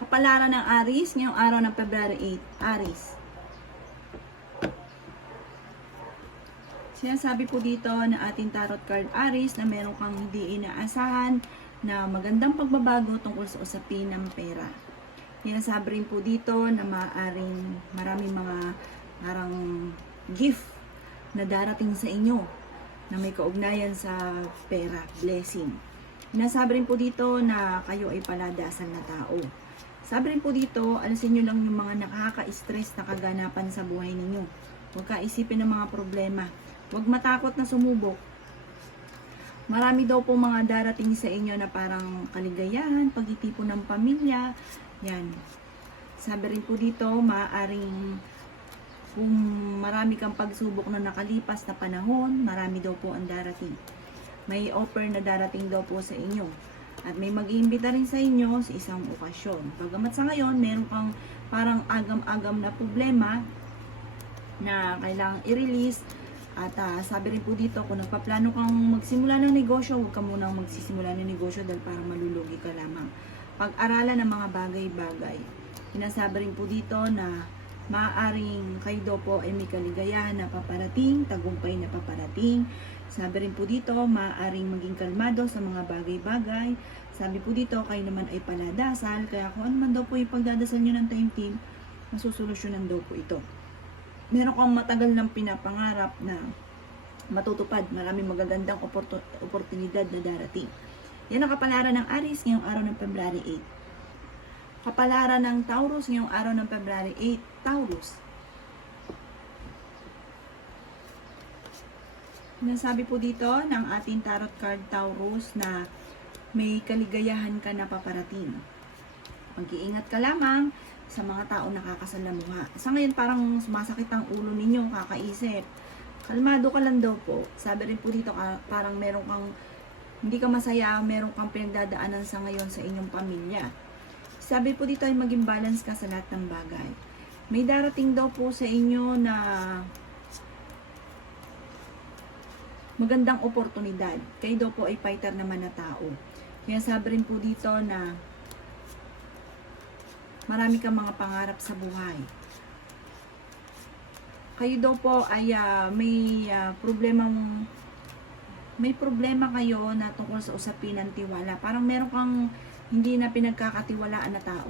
Kapalaran ng Aries ngayong araw ng February 8. Aries. Sinasabi po dito na ating tarot card Aries na meron kang hindi inaasahan na magandang pagbabago tungkol sa usapin ng pera. Sinasabi rin po dito na maaaring maraming mga parang gift na darating sa inyo na may kaugnayan sa pera, blessing. Sinasabi rin po dito na kayo ay paladasal na tao. Sabi rin po dito, alisin nyo lang yung mga nakaka-stress na kaganapan sa buhay ninyo. Huwag ka isipin ng mga problema. Huwag matakot na sumubok. Marami daw po mga darating sa inyo na parang kaligayahan, pagtitipon ng pamilya. Yan. Sabi rin po dito, maaaring kung marami kang pagsubok na nakalipas na panahon, marami daw po ang darating. May offer na darating daw po sa inyo. At may mag-iimbita rin sa inyo sa isang okasyon. Bagamat sa ngayon, meron kang parang agam-agam na problema na kailangang i-release. At sabi rin po dito, kung nagpaplano kang magsimula ng negosyo, huwag ka munang magsisimula ng negosyo dahil parang malulugi ka lamang. Pag-aralan ng mga bagay-bagay. Sinasabi rin po dito na maaaring kayo daw po ay may kaligayahan na paparating, tagumpay na paparating. Sabi rin po dito, maaaring maging kalmado sa mga bagay-bagay. Sabi po dito, kayo naman ay paladasal. Kaya kung ano man daw po yung pagdadasal nyo ng time team, masusolusyonan daw po ito. Meron kang matagal ng pinapangarap na matutupad. Maraming magagandang oportunidad na darating. Yan ang kapalaran ng Aries ngayong araw ng February 8. Kapalaran ng Taurus ngayong araw ng February 8. Taurus. Nasabi po dito ng ating tarot card Taurus na may kaligayahan ka na paparating. Mag-iingat ka lamang sa mga tao nakakasalamuha. Sa ngayon parang sumasakit ang ulo ninyo, kakaisip. Kalmado ka lang daw po. Sabi rin po dito parang meron kang hindi ka masaya, meron kang pinagdadaanan sa ngayon sa inyong pamilya. Sabi po dito ay maging balance ka sa lahat ng bagay. May darating daw po sa inyo na magandang oportunidad. Kayo daw po ay fighter naman na tao. Kaya sabi rin po dito na marami kang mga pangarap sa buhay. Kayo daw po ay may problema kayo na tungkol sa usapin ng tiwala. Parang meron kang hindi na pinagkakatiwalaan na tao.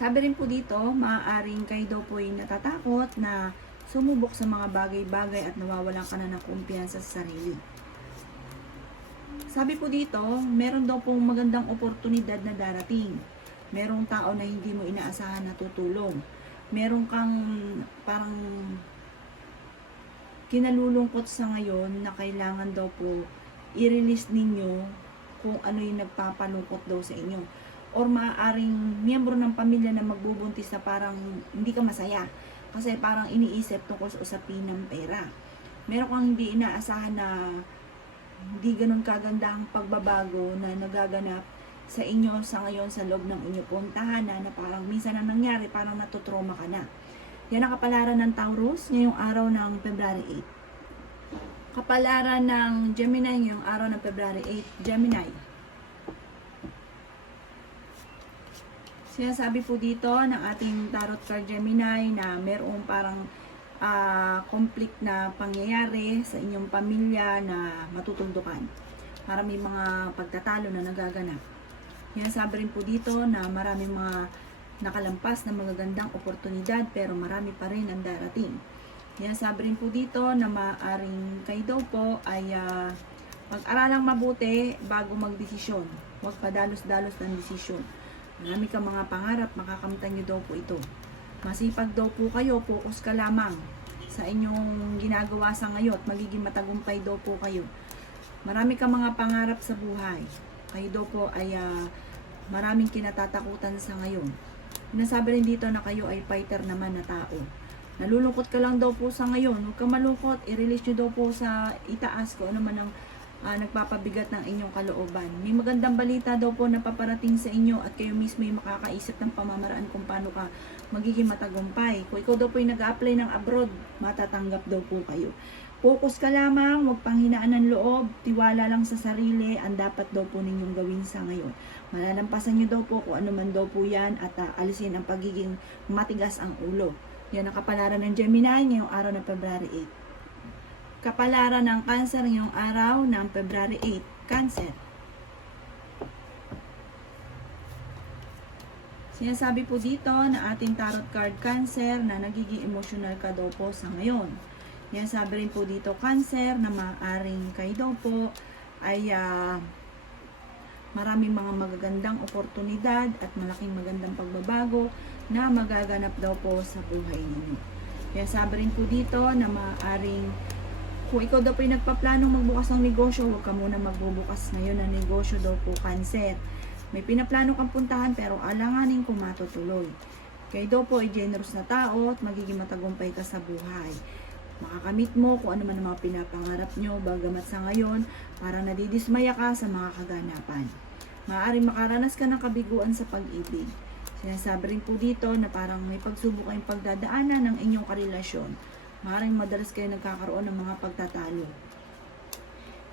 Sabi rin po dito, maaaring kayo daw po ay natatakot na sumubok sa mga bagay-bagay at nawawalan ka na ng kumpiyansa sa sarili. Sabi po dito, meron daw pong magandang oportunidad na darating. Merong tao na hindi mo inaasahan na tutulong. Meron kang parang kinalulungkot sa ngayon na kailangan daw po i-release ninyo kung ano yung nagpapalungkot daw sa inyo. Or maaaring miyembro ng pamilya na magbubuntis na parang hindi ka masaya. Kasi parang iniisip tungkol sa usapin ng pera. Meron kang hindi inaasahan na hindi ganun kaganda ang pagbabago na nagaganap sa inyo sa ngayon sa loob ng inyong puntahan na parang minsan na nangyari, parang natutroma ka na. Yan ang kapalaran ng Taurus ngayong araw ng February 8. Kapalaran ng Gemini ngayong araw ng February 8. Gemini. Sinasabi po dito ng ating tarot card Gemini na mayroong parang conflict na pangyayari sa inyong pamilya na matutundukan. Para may mga pagtatalo na nagaganap. Sinasabi rin po dito na maraming mga nakalampas na magagandang oportunidad pero marami pa rin ang darating. Sinasabi rin po dito na maaaring kayo daw po ay pag-aralang mabuti bago magdesisyon. Huwag padalos-dalos ng desisyon. Marami kang mga pangarap, makakamtan nyo daw po ito. Masipag daw po kayo, focus ka lamang sa inyong ginagawa sa ngayon at magiging matagumpay daw po kayo. Marami kang mga pangarap sa buhay. Kayo daw po ay maraming kinatatakutan sa ngayon. Sinasabi rin dito na kayo ay fighter naman na tao. Nalulungkot ka lang daw po sa ngayon. Huwag kang malungkot, i-release nyo daw po sa itaas ko ano man ang nagpapabigat ng inyong kalooban. May magandang balita daw po na paparating sa inyo at kayo mismo yung makakaisip ng pamamaraan kung paano ka magiging matagumpay. Kung ikaw daw po yung nag-a-apply ng abroad, matatanggap daw po kayo. Focus ka lamang, huwag panghinaan ng loob, tiwala lang sa sarili, ang dapat daw po ninyong gawin sa ngayon. Malalampasan nyo daw po kung ano man daw po yan at alisin ang pagiging matigas ang ulo. Yan ang kapalaran ng Gemini ngayong araw ng February 8. Kapalaran ng Cancer ngayong araw ng February 8. Cancer. Sinasabi po dito na ating tarot card Cancer na nagiging emotional ka daw po sa ngayon. Sinasabi rin po dito Cancer na maaaring kayo daw po ay maraming mga magagandang oportunidad at malaking magandang pagbabago na magaganap daw po sa buhay ninyo. Sinasabi rin po dito na maaaring kung ikaw daw po ay nagpaplanong magbukas ng negosyo, huwag ka muna magbubukas ngayon ng negosyo daw po Cancer. May pinaplano kang puntahan pero alanganin kung matutuloy. Kayo daw po ay generous na tao at magiging matagumpay ka sa buhay. Makakamit mo kung ano man ang mga pinapangarap nyo, bagamat sa ngayon, parang nadidismaya ka sa mga kaganapan. Maaaring makaranas ka ng kabiguan sa pag-ibig. Sinasabi rin po dito na parang may pagsubok kayong pagdadaanan ng inyong karelasyon. Maaaring madalas kayo nagkakaroon ng mga pagtatalo.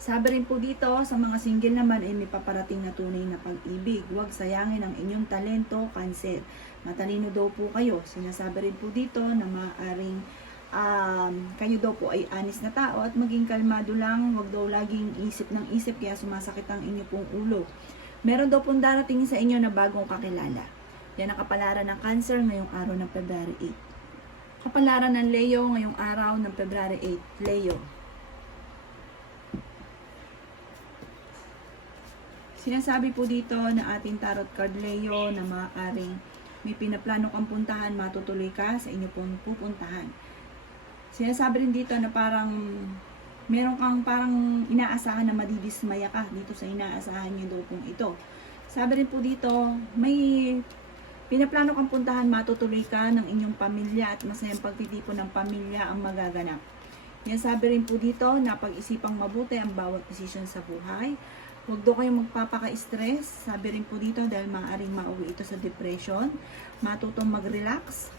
Sabi rin po dito, sa mga single naman ay may paparating na tunay na pag-ibig. Huwag sayangin ang inyong talento, Cancer. Matalino daw po kayo. Sinasabi rin po dito na maaaring kayo daw po ay honest na tao at maging kalmado lang. Huwag daw laging isip ng isip kaya sumasakit ang inyo pong ulo. Meron daw pong darating sa inyo na bagong kakilala. Yan ang kapalaran ng Cancer ngayong araw ng February 8. Kapalaran ng Leo ngayong araw ng February 8. Leo. Sinasabi po dito na ating tarot card Leo na maaaring may pinaplano kang puntahan, matutuloy ka sa inyo pong pupuntahan. Sinasabi rin dito na parang meron kang parang inaasahan na madidismaya ka dito sa inaasahan nyo daw pong ito. Sabi rin po dito, may pinaplano kang puntahan, matutuloy ka ng inyong pamilya at masayang pagtitipon ng pamilya ang magaganap. Yan sabi rin po dito na pag-isipang mabuti ang bawat desisyon sa buhay. Huwag daw kayong magpapaka-stress. Sabi rin po dito dahil maaaring mauwi ito sa depression. Matutong mag-relax.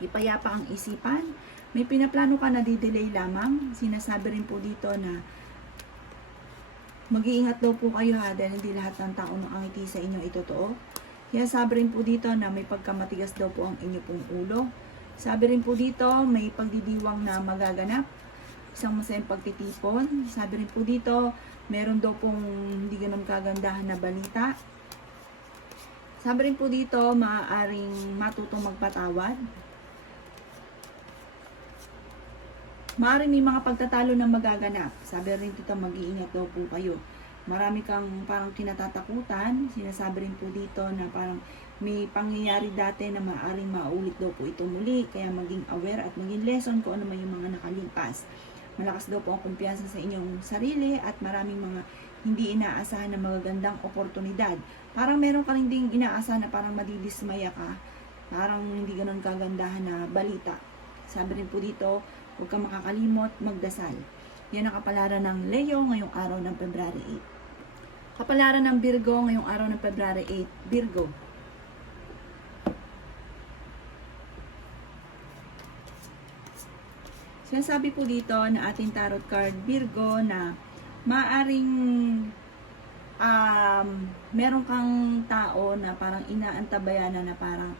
Ipayapa ang isipan. May pinaplano ka na di-delay lamang. Sinasabi rin po dito na mag-iingat daw po kayo ha dahil hindi lahat ng tao nakangiti sa inyo ito totoo. Kaya sabi rin po dito na may pagkamatigas daw po ang inyo pong ulo. Sabi rin po dito may pagdidiwang na magaganap. Isang masayang pagtitipon. Sabi rin po dito, meron daw pong hindi ganun kagandahan na balita. Sabi rin po dito, maaaring matutong magpatawad. Maaaring may mga pagtatalo na magaganap. Sabi rin dito, mag-iingat daw po kayo. Marami kang parang kinatatakutan. Sinasabi rin po dito na parang may pangyayari dati na maaaring maulit daw po ito muli. Kaya maging aware at maging lesson kung ano man yung mga nakalipas. Malakas daw po ang kumpiyansa sa inyong sarili at maraming mga hindi inaasahan na magagandang oportunidad. Parang meron ka rin ding inaasahan na parang madidismaya ka. Parang hindi ganun kagandahan na balita. Sabi rin po dito, huwag kang makakalimot, magdasal. Yan ang kapalaran ng Leo ngayong araw ng February 8. Kapalaran ng Virgo ngayong araw ng February 8. Virgo. Sinasabi po dito na ating tarot card Virgo na maaring meron kang tao na parang inaantabayan na parang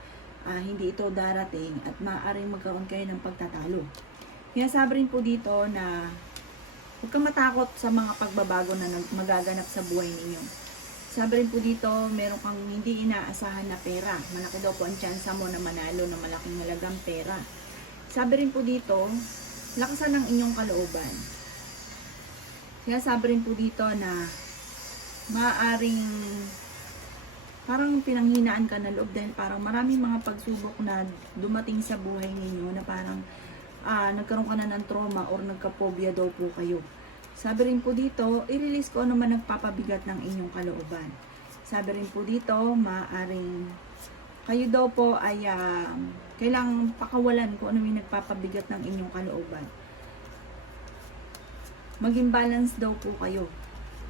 hindi ito darating at maaring magkaroon kayo ng pagtatalo. Sinasabi rin po dito na huwag kang matakot sa mga pagbabago na magaganap sa buhay ninyo. Sabi rin po dito, meron kang hindi inaasahan na pera. Malaki daw po ang tsansa mo na manalo ng malaking halagang pera. Sabi rin po dito, lakasan ng inyong kalooban. Kaya sabi rin po dito na maaaring parang pinanghinaan ka na loob dahil parang maraming mga pagsubok na dumating sa buhay ninyo na parang nagkaroon ka na ng trauma or nagka-phobia daw po kayo. Sabi rin po dito, i-release ko ano man nagpapabigat ng inyong kalooban. Sabi rin po dito, maaaring kayo daw po ay kailangang pakawalan kung ano yung nagpapabigat ng inyong kalooban. Maging balance daw po kayo.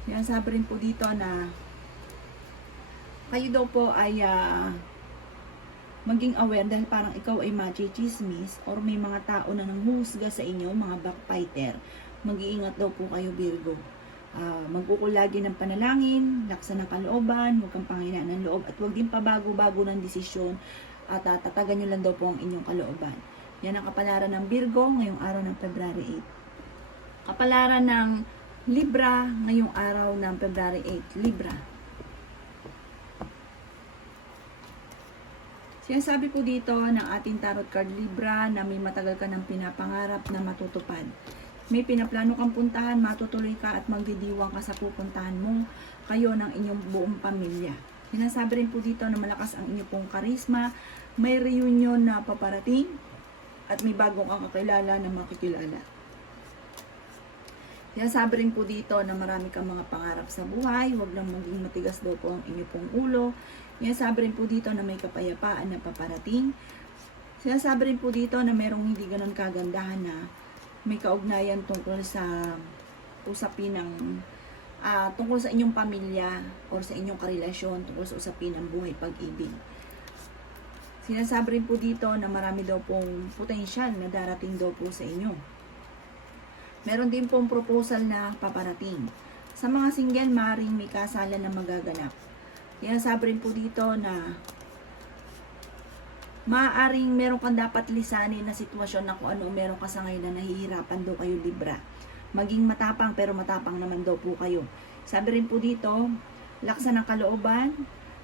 Sinasabi rin po dito na kayo daw po ay maging aware dahil parang ikaw ay machismis or may mga tao na nanghuhusga sa inyo, mga backbiter. Mag-iingat daw po kayo, Virgo. Magkukul lagi ng panalangin, laksa ng kalooban, huwag kang panghinaan ng loob, at huwag din pabago-bago ng desisyon, at tatagan nyo lang daw po ang inyong kalooban. Yan ang kapalaran ng Virgo ngayong araw ng February 8. Kapalaran ng Libra ngayong araw ng February 8. Libra. Sinasabi po dito ng ating tarot card Libra na may matagal ka ng pinapangarap na matutupad. May pinaplano kang puntahan, matutuloy ka at magdidiwang ka sa pupuntahan mo, kayo ng inyong buong pamilya. Sinasabi rin po dito na malakas ang inyong pong karisma, may reunion na paparating, at may bagong kang kakilala na makikilala. Sinasabi rin po dito na marami kang mga pangarap sa buhay, huwag lang maging matigas daw po ang inyong pong ulo. Sinasabi rin po dito na may kapayapaan na paparating. Sinasabi rin po dito na merong hindi ganun kagandahan na may kaugnayan tungkol sa usapin ng tungkol sa inyong pamilya o sa inyong karelasyon, tungkol sa usapin ng buhay pag-ibig. Sinasabi rin po dito na marami daw pong potensyal na darating daw po sa inyo. Meron din pong proposal na paparating. Sa mga single, maaaring may kasalan na magaganap. Sinasabi rin po dito na maaaring meron kang dapat lisanin na sitwasyon na kung ano meron ka sa ngayon na nahihirapan daw kayo Libra. Maging matapang, pero matapang naman daw po kayo. Sabi rin po dito, laksa ng kalooban,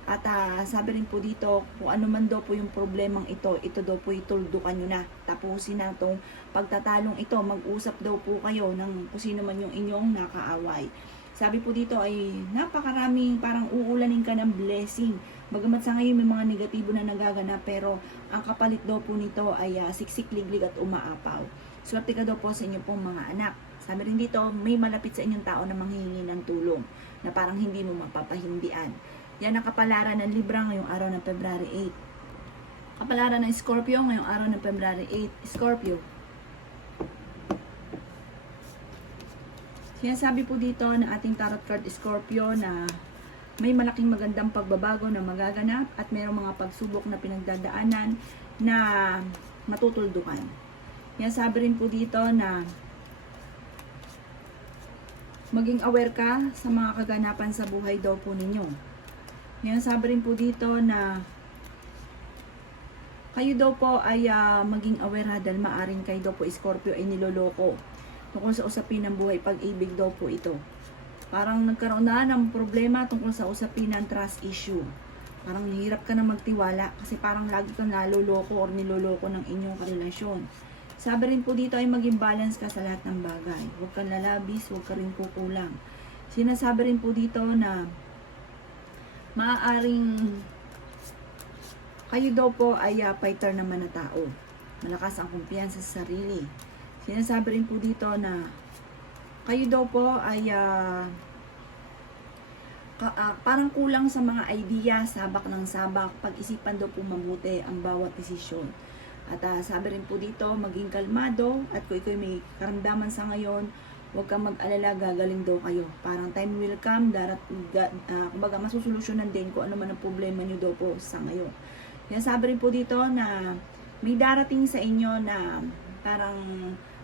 at sabi rin po dito, kung ano man daw po yung problemang ito daw po ituldukan nyo na. Tapusin na itong pagtatalong ito, mag-usap daw po kayo ng kung sino man yung inyong nakaaway. Sabi po dito ay napakaraming parang uulanin ka ng blessing. Bagamat sa ngayon may mga negatibo na nagaganap, pero ang kapalit daw po nito ay siksik, liglig at umaapaw. Swerte ka daw po sa inyo pong mga anak. Sabi rin dito, may malapit sa inyong tao na manghihingi ng tulong na parang hindi mo mapapahindian. Yan ang kapalaran ng Libra ngayong araw ng February 8. Kapalaran ng Scorpio ngayong araw ng February 8. Scorpio. Sinasabi po dito na ating tarot card Scorpio na may malaking magandang pagbabago na magaganap at mayroong mga pagsubok na pinagdadaanan na matutuldukan. Sinasabi rin po dito na maging aware ka sa mga kaganapan sa buhay daw po ninyo. Sinasabi rin po dito na kayo daw po ay maging aware dahil maaring kayo daw po Scorpio ay niloloko. Tungkol sa usapin ng buhay pag-ibig daw po ito. Parang nagkaroon na ng problema tungkol sa usapin ng trust issue. Parang hirap ka na magtiwala kasi parang lagi kang naloloko o niloloko ng inyong karelasyon. Sabi rin po dito ay maging balance ka sa lahat ng bagay. Huwag kang lalabis, huwag ka rin kukulang. Sinasabi rin po dito na maaaring kayo daw po ay fighter naman na tao. Malakas ang kumpiyansa sa sarili. Sinasabi rin po dito na kayo daw po ay parang kulang sa mga idea, sabak ng sabak, pag-isipan daw po mabuti ang bawat desisyon. At sabi rin po dito, maging kalmado, at kung ikaw may karamdaman sa ngayon, huwag kang mag-alala, gagaling daw kayo. Parang time will come, kumbaga masusolusyonan din kung ano man ang problema nyo daw po sa ngayon. Sinasabi rin po dito na may darating sa inyo na parang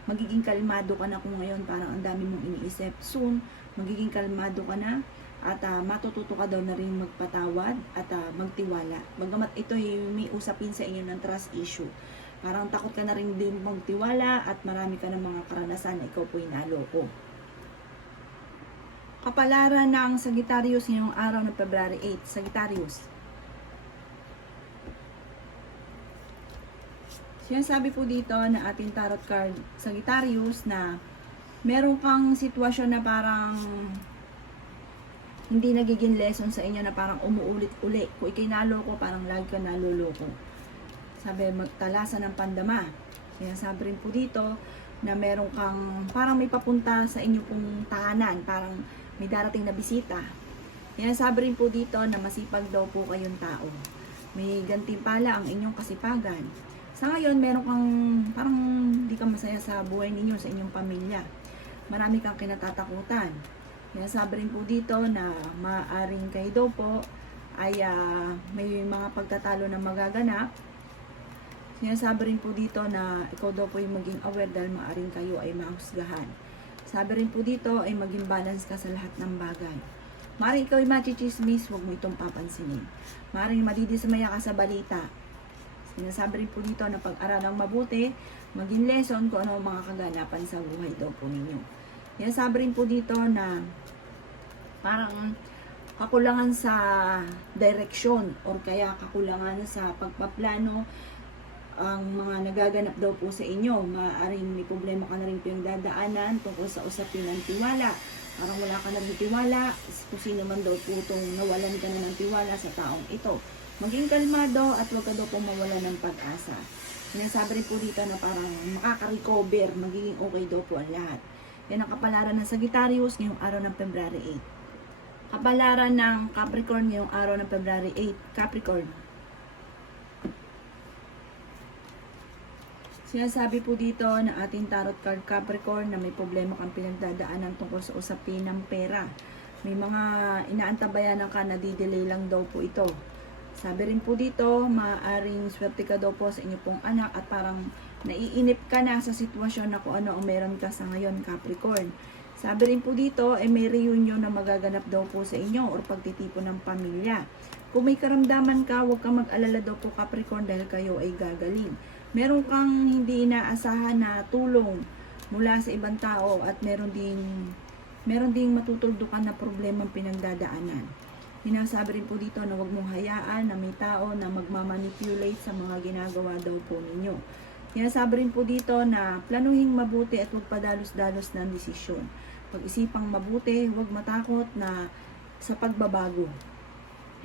magiging kalmado ka na kung ngayon parang ang dami mong iniisip. Soon, magiging kalmado ka na at matututo ka daw na rin magpatawad at magtiwala. Bagamat ito may usapin sa inyo ng trust issue. Parang takot ka na rin din magtiwala at marami ka ng mga karanasan na ikaw po'y naloko. Kapalaran ng Sagittarius ngayong araw ng February 8. Sagittarius. Sinasabi po dito na ating tarot card Sagittarius na meron kang sitwasyon na parang hindi nagiging lesson sa inyo na parang umuulit-uli. Kung ikay naloko, parang lagi ka naloloko. Sabi, magtalasan ng pandama. Sinasabi rin po dito na meron kang parang may papunta sa inyo pong tahanan. Parang may darating na bisita. Sinasabi rin po dito na masipag daw po kayong tao. May gantimpala ang inyong kasipagan. Sa ngayon, meron kang parang hindi ka masaya sa buhay ninyo, sa inyong pamilya. Marami kang kinatatakutan. Sinasabi rin po dito na maaaring kayo daw po ay may mga pagtatalo na magaganap. Sinasabi rin po dito na ikaw daw po yung maging aware dahil maaaring kayo ay mahusgahan. Sabi rin po dito ay maging balance ka sa lahat ng bagay. Maaaring ikaw ay machichismis, huwag mo itong papansinin. Maaaring madidismaya ka sa balita. Sinasabi rin po dito na pag-aralang mabuti, maging lesson kung ano ang mga kaganapan sa buhay daw po ninyo. Sinasabi rin po dito na parang kakulangan sa direksyon or kaya kakulangan sa pagpaplano ang mga nagaganap daw po sa inyo. Maaaring may problema ka na rin po yung dadaanan tungkol sa usapin ng tiwala. Parang wala ka na rin tiwala, kung sino man daw po itong nawalan ka na ng tiwala sa taong ito. Maging kalmado at huwag ka daw po mawala ng pag-asa. Sinasabi rin po dito na parang makaka-recover, magiging okay daw po ang lahat. Yan ang kapalaran ng Sagittarius ngayong araw ng February 8. Kapalaran ng Capricorn ngayong araw ng February 8. Capricorn. Sinasabi po dito na ating tarot card Capricorn na may problema kang pinagdadaanan tungkol sa usapin ng pera. May mga inaantabayanan ka na di-delay lang daw po ito. Sabi rin po dito, maaaring swerte ka daw po sa inyo pong anak at parang naiinip ka na sa sitwasyon na kung ano ang meron ka sa ngayon Capricorn. Sabi rin po dito, may reunion na magaganap daw po sa inyo or pagtitipon ng pamilya. Kung may karamdaman ka, huwag kang mag-alala daw po Capricorn dahil kayo ay gagaling. Meron kang hindi inaasahan na tulong mula sa ibang tao at meron ding matutuldukan na problemang pinagdadaanan. Hinasabi rin po dito na huwag mong hayaan na may tao na magmamanipulate sa mga ginagawa daw po ninyo. Hinasabi rin po dito na planuhin mabuti at huwag padalos-dalos ng desisyon. Pag-isipang mabuti, huwag matakot na sa pagbabago.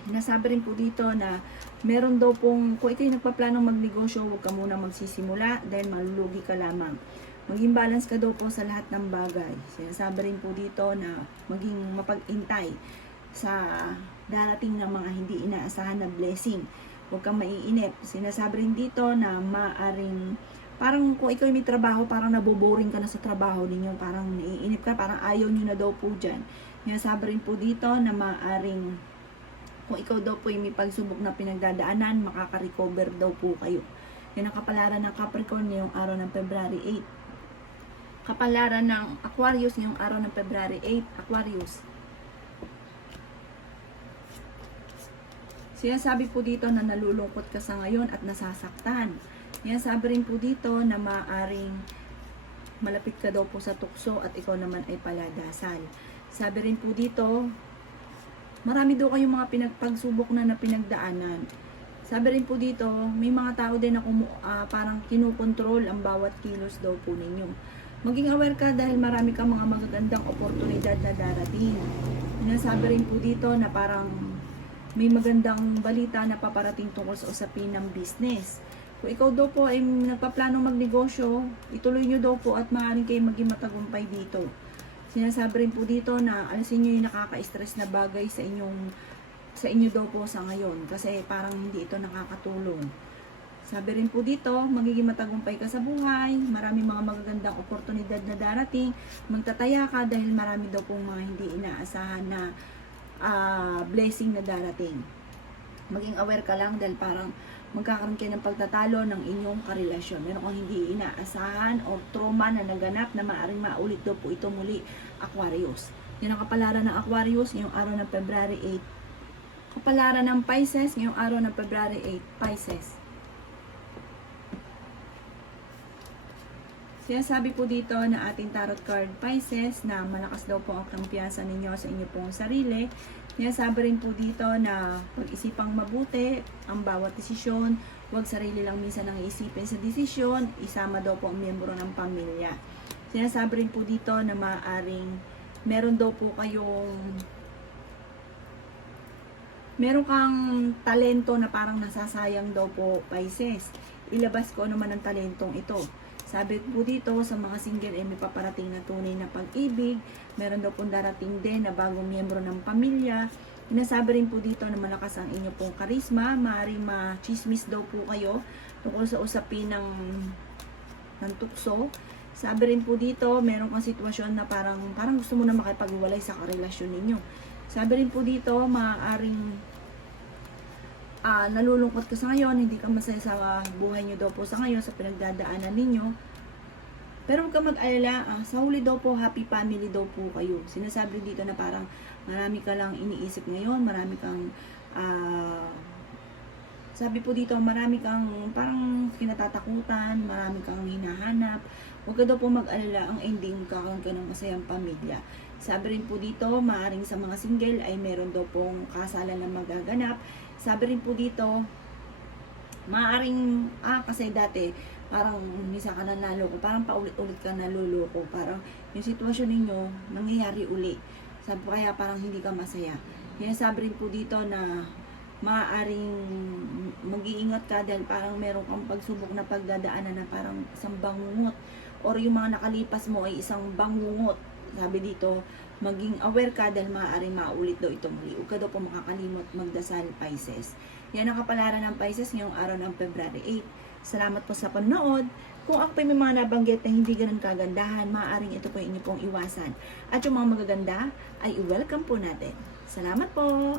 Hinasabi rin po dito na meron daw pong, kung ikaw nagpaplanong magnegosyo, huwag ka muna magsisimula dahil malulugi ka lamang. Maging balance ka daw po sa lahat ng bagay. Sinasabi rin po dito na maging mapag-intay sa darating ng mga hindi inaasahan na blessing. Huwag kang maiinip. Sinasabi rin dito na maaring, parang kung ikaw may trabaho, parang naboboring ka na sa trabaho ninyo, parang naiinip ka, parang ayaw nyo na daw po dyan. Sinasabi rin po dito na maaring kung ikaw daw po yung may pagsubok na pinagdadaanan, makaka-recover daw po kayo. Yan ang kapalaran ng Capricorn ngayong araw ng February 8. Kapalaran ng Aquarius ngayong araw ng February 8. Aquarius. Sinasabi po dito na nalulungkot ka sa ngayon at nasasaktan. Sinasabi rin po dito na maaring malapit ka daw po sa tukso at ikaw naman ay paladasal. Sabi rin po dito, marami daw kayong mga pagsubok na pinagdaanan. Sabi rin po dito, may mga tao din na parang kinukontrol ang bawat kilos daw po ninyo. Maging aware ka dahil marami kang mga magagandang oportunidad na darating. Sinasabi rin po dito na parang may magandang balita na paparating tungkol sa usapin ng business. Kung ikaw daw po ay nagpaplanong magnegosyo, ituloy nyo daw po at maaaring kayo maging matagumpay dito. Sinasabi rin po dito na alisin nyo yung nakaka-stress na bagay sa inyo daw po sa ngayon kasi parang hindi ito nakakatulong. Sabi rin po dito, magiging matagumpay ka sa buhay, maraming mga magagandang oportunidad na darating, magtataya ka dahil marami daw pong mga hindi inaasahan na blessing na darating. Maging aware ka lang dahil parang magkakaroon kayo ng pagtatalo ng inyong karelasyon. Meron kang hindi inaasahan o trauma na naganap na maaaring maulit daw po ito muli, Aquarius. Yan ang kapalaran ng Aquarius ngayong araw ng February 8. Kapalaran ng Pisces ngayong araw ng February 8. Pisces. Sinasabi po dito na ating tarot card Pisces na malakas daw po ang kampiyansa ninyo sa inyo pong sarili. Sinasabi rin po dito na pag-isipang mabuti ang bawat desisyon, huwag sarili lang minsan ang iisipin sa desisyon, isama daw po ang miyembro ng pamilya. Sinasabi rin po dito na maaaring meron kang talento na parang nasasayang daw po Pisces. Ilabas ko naman ang talentong ito. Sabi po dito sa mga single ay may paparating na tunay na pag-ibig. Meron daw pong darating din na bagong miyembro ng pamilya. Sinasabi rin po dito na malakas ang inyo pong karisma. Maaaring ma-chismis daw po kayo tungkol sa usapin ng tukso. Sabi rin po dito, meron kang sitwasyon na parang gusto mo na makipag-iwalay sa karelasyon ninyo. Sabi rin po dito, maaaring nalulungkot ka sa ngayon, hindi ka masaya sa buhay nyo daw po sa ngayon, sa pinagdadaanan ninyo. Pero huwag kang mag-alala, sa huli daw po, happy family daw po kayo. Sinasabi dito na parang marami ka lang iniisip ngayon, marami kang, sabi po dito, marami kang parang kinatatakutan, marami kang hinahanap. Huwag ka daw po mag-alala, ang ending, kakaroon ka ng masayang pamilya. Sabi rin po dito, maaring sa mga single ay meron daw pong kasalan na magaganap. Sabi rin po dito, maaring, kasi dati, parang minsan ka nanalo ko, parang paulit-ulit ka naluloko, parang yung sitwasyon ninyo, nangyayari uli. Sabi po kaya parang hindi ka masaya. Kaya sabi rin po dito na maaaring mag-iingat ka dahil parang meron kang pagsubok na pagdadaanan na parang isang bangungot or yung mga nakalipas mo ay isang bangungot. Sabi dito, maging aware ka dahil maaaring maulit daw ito muli. Huwag ka daw po makakalimot magdasal, Pisces. Yan ang kapalaran ng Pisces ngayong araw ng February 8. Salamat po sa panonood. Kung ako pa may mga nabanggit na hindi ganun kagandahan, maaaring ito po yung inyo pong iwasan. At yung mga magaganda ay i-welcome po natin. Salamat po!